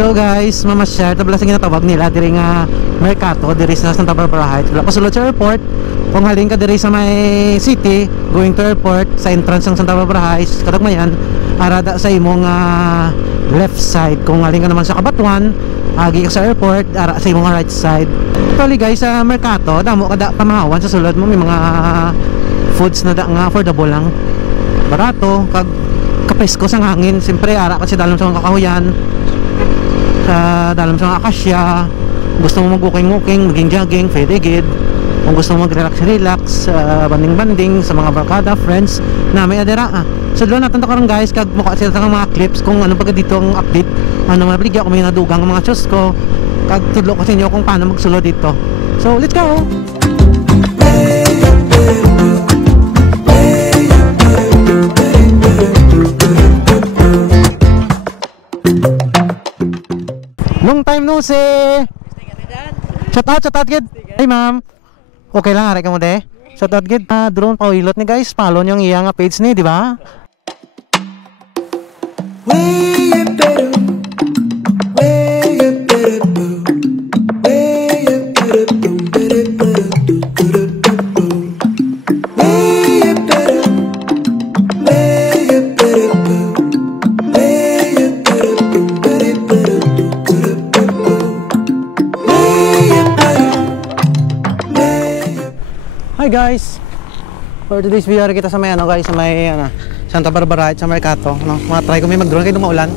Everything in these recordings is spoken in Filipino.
So guys, mamasyar tabla sa ginatawag nila diri nga Mercato diri sa Santa Barbara Heights. Wala pa sulod sa airport. Kung halin ka diri sa may city going to airport, sa entrance ng Santa Barbara Heights, kadagmayan arada sa imong left side. Kung halin ka naman sa Kabatuan, agi ka sa airport, ara sa imong right side. Actually guys, sa Mercato damo kada pamahawan sa sulod mo, may mga foods na da nga affordable lang, barato kag kapresko sa hangin. Siyempre ara kasi dalom sa mga kakahuyan, dalam sa akasya. Gusto mo mag-walking, maging jogging, pwede gid. Kung gusto mo mag-relax, banding-banding sa mga barkada, friends na may adera. So doon natin karon guys, kag mukha sila sa mga clips kung ano pagka dito ang update, ano mga bligya kung may nadugang mga shows ko, kag tudlo ko sa inyo kung paano magsulod dito. So let's go. Long time no see. Shout out kid. Hey ma'am. Okay lang ari ka mo de. Shout out kid. Drone pawilot ni guys. Follow niyo ang iyang page ni, di ba? Hi guys, for today's video kita sa may guys, sa may Santa Barbara at sa Mercato, no? Mga try ko may mag-drone kayo maulan.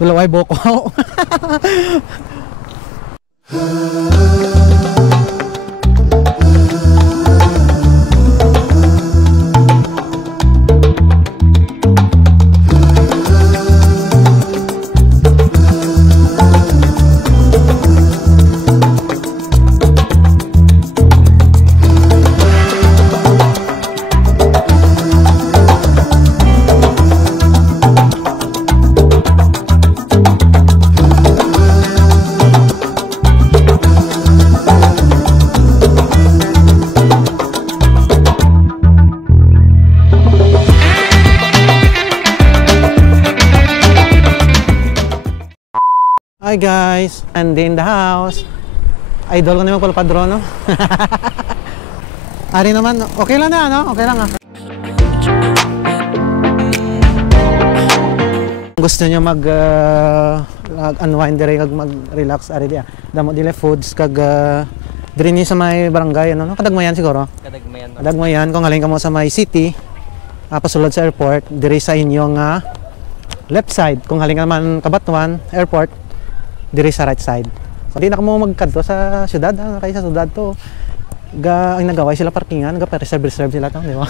Tulaway boko. Hi guys, and in the house. Idol ko na magpalpadron, no? Ari naman, okay lang na, no? Okay lang Gusto nyo mag-unwind dire, mag-relax, ari dia. Damo dile foods, kag dire ni sa may barangay, ano? Kadagmayan siguro? Kadagmayan. Kadagmayan, kung galing ka mo sa may city, pasulod sa airport, dire sa inyong left side. Kung galing ka naman Kabatuan, airport, diri sa right side. So di na mo magkadto sa syudad, kay sa syudad to. Ang nagaway sila parkingan, reserve sila to, di ba?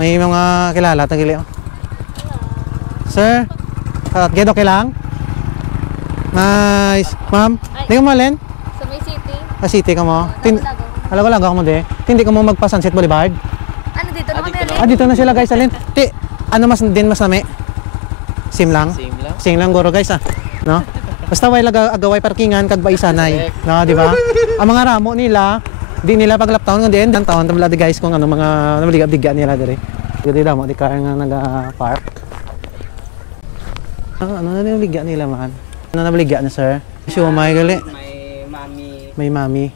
May mga kilala tagili. Sir, get okay lang? Nice. Ma'am, di ka malin? Sa may city. Sa city ka mo? Alago-lago mo de. Hindi ka mo magpa Sunset Boulevard? Ano dito na kami alin? Dito na sila guys, alin. Ano mas nami? Sim lang? Sing lang guro guys no? Basta way agaway parkingan kag baisanay, no, di ba? Ang mga ramo nila, di nila paglaptaon ng din taon tabla di guys kung ano mga nabaliga nila dire. Dili damo di ka nga naga-park. Ano na nabaliga nila man? Ano nabaliga na sir? Siomay gali. May mami.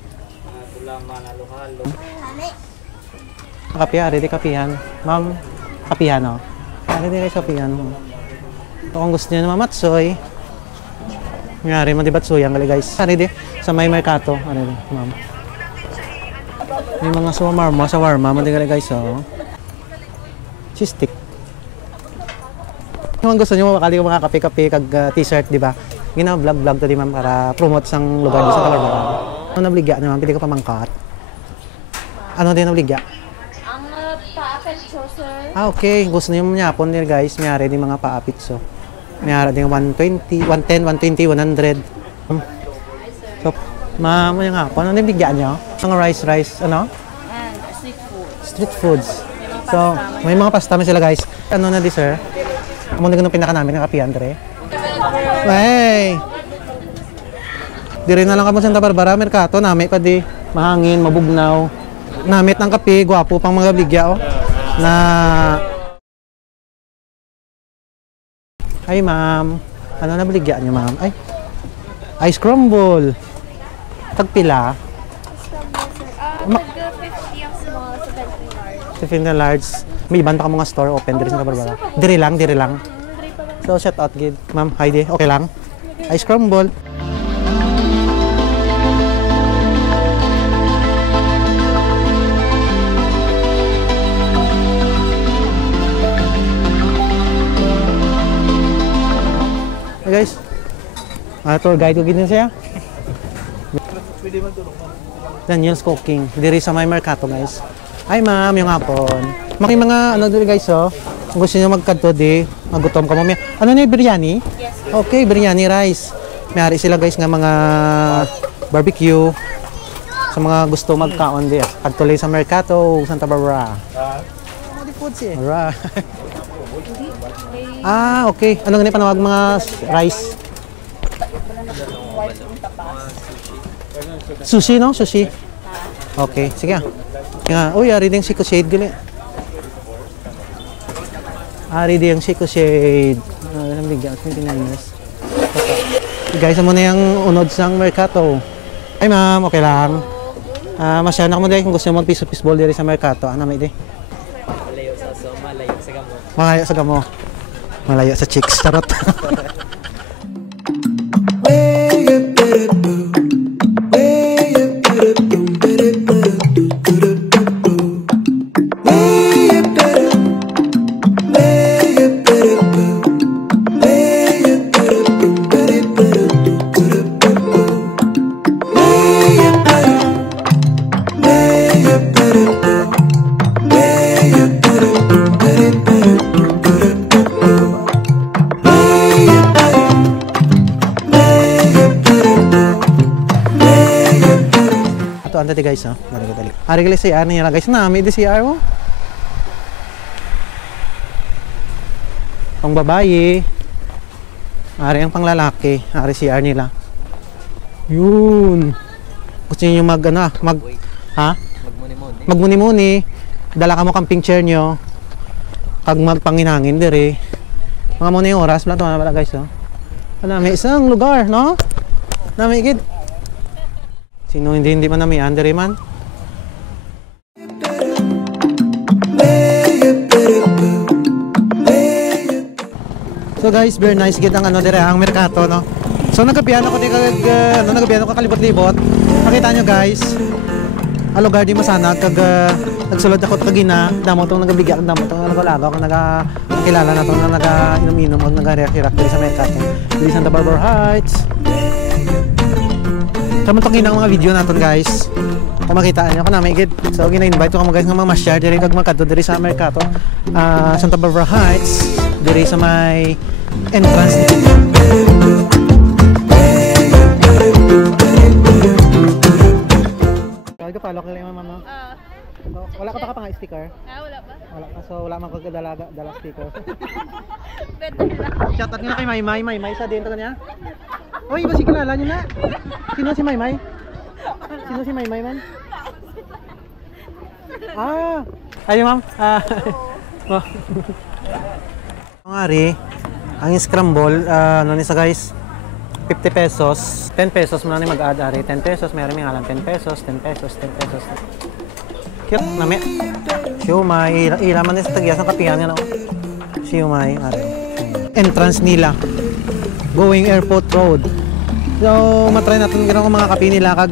Bulama na luhalo. Kapiari di kapihan. Ma'am, kapihan oh. Ari di kapihan. Kung gusto niyo na mamatsoy, ngari man di batsoy ang gali guys. Ari di sa may Mercato, ari di, ma'am. May mga shawarma man di gali guys, oh. Cheese stick. Kung gusto niyo makali mga kape-kape kag t-shirt, di ba? Gina-vlog to di ma'am para promote sang lugar di sa Barbara. Ano nabligya naman, pili ka pamangkat. Ano din nabligya? Ang paapitso, sir. Okay, gusto niyo manyapon din guys, mayari di mga paapitso. May ara din 120, 110, 120, 100. So, ma'am, yung nga po, ano yung bigyan nyo? Mga rice, ano? And street food. Street foods. So, may mga pasta man sila guys. Ano na di sir? Muna ganun pinaka namin ng kapi, Andre. Hey! Di rin na lang kamo Santa Barbara, Mercato, nami pa di. Mahangin, mabugnaw. Namit ng kape, gwapo pang mga bigya, oh. Na... Ay, ma'am. Ano na baligyan niyo, ma'am? Ay, ice crumble. Tagpila. Tag 50 ang small, 70 large. 15 large. May iban pa ka mga store open diri sa Barbara. Diri lang. So, shout out gid. Ma'am, Heidi, okay lang? Ice crumble. Hey guys, tour guide ko gini siya. Daniel's Cooking, diri sa may Mercato guys. Ay ma'am, yung hapon. Maki mga ano diri guys oh. Kung gusto niyo magkadto di, magutom ka mo. Ano na yung biryani? Yes. Okay, biryani rice. May hari sila guys nga mga barbecue. Sa mga gusto magkaon di. Kadtuloy sa Mercato, Santa Barbara. Ano di foods eh? Alright. Ah, okay. Ano ganyan panawag mga rice? Sushi, no? Sushi. Okay, sige. Nga, uy, ari din siko shade gali. Ari din siko shade. Ano bigyan? 29 years. Guys, mo na yung unod sang Mercato. Ay, ma'am, okay lang. Masya na mo dahil kung gusto mo mag-piso-piso ball diri sa Mercato. Ano may di? Malayo sa so, malayo sa gamo. Malayo sa gamo. Malayo sa chicks. Charot. Dati guys, no? Dali. Ari gali CR niya guys. Nami di CR mo. Pang babae. Ari ang panglalaki. Ari CR nila. Yun. Gusto niyo mag ano, ha? Magmuni-muni. Magmuni-muni. Dala ka mo camping chair niyo. Kag magpanginangin diri. Mga muna yung oras, wala to guys, no? Nami isang lugar, no? Nami gid. Sino hindi man nami Andre man? So guys, very nice gid ang ano dire ang Mercato, no. So nagabiyan ako nagabiyan ako kalibot-libot. Nakita nyo guys. Ang lugar di masanag kag nagsulod ako kagina, damo tong nagabigyan damo tong nagalaga kag kilala na tong naga-inom-inom kag naga-react sa Mercato. Dili Santa Barbara Heights. Kamu tong ginang mga video naton guys. Kung makita niyo ko na may gid. So gina-invite ko kamo guys nga ma-share diri kag magkadto diri sa Mercato. Santa Barbara Heights, diri sa may entrance. Kaya follow ka lang mama. Wala ka pa pang sticker? Wala pa. Wala pa. So wala man ko dala sticker. Better lang. Shoutout nga kay Maymay sa din to kanya. Oy, ba si kilala niyo na? Sino si Maymay? Sino si Maymay man? Ayun ma'am. Ang ari, ang scramble, ano nisa guys? 50 pesos. 10 pesos mo na mag-add ari. 10 pesos, meron may ngalan 10 pesos, 10 pesos, 10 pesos. Cute, nami. Siumay, ilaman din sa tagya sa kapihan nga no. Siumay, ari. Entrance nila. Going Airport Road. So, matry natin gano'n mga kapi nila kag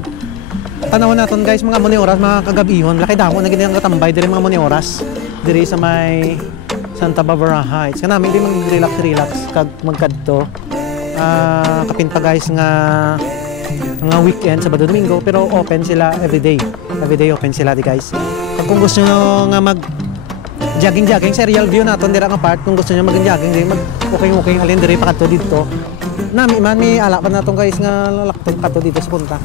tanawon natin guys mga muni oras mga kagabihon. Laki damo na ganyan katambay diri mga muni oras. Diri sa may Santa Barbara Heights. Kanami di mag-relax kag magkadto. Kapinta guys nga weekend Sabado Domingo pero open sila everyday. Everyday open sila di guys. Kag kung gusto nyo nga jogging serial view naton dira nga part kung gusto niyo mag-jogging di mag okay halin diri pa kadto dito. Nami man mi ala pa naton guys nga lakton kadto dito sa punta.